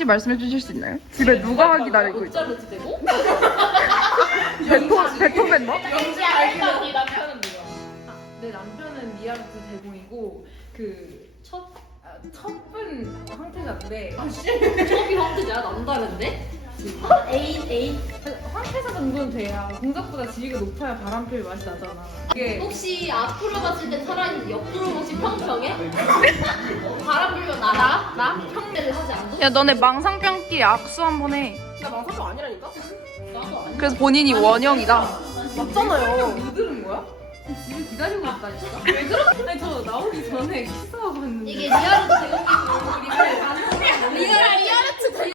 혹시 말씀해 주실 수 있나요? 집에 누가 기다리고 있죠? 자르지 되고? 베토벤 너? 영지 알다. 네 남편은 누구야? 내 남편은 리아르트 대공이고 첫분 황태자인데. 저기 황태자야 남다른데? 에잇. 황태자 정도는 돼야 공작보다 지위가 높아야 바람필 맛이 나잖아. 이게 혹시 앞으로 봤을 때 차라리 옆으로 혹시 평평해? 바람 불면 나 평대를 하지 않고? 야 너네 망상병끼리 악수 한번 해. 나 망상도 아니라니까? 나도 아니야. 그래서 본인이 원형이다. 맞잖아요. 못 들은 거야? 집에 기다리고 있다니까? 왜 그렇게? 아니 저 나오기 전에 키스하고 왔는데. 이게 리아르트 대공이고 리아르트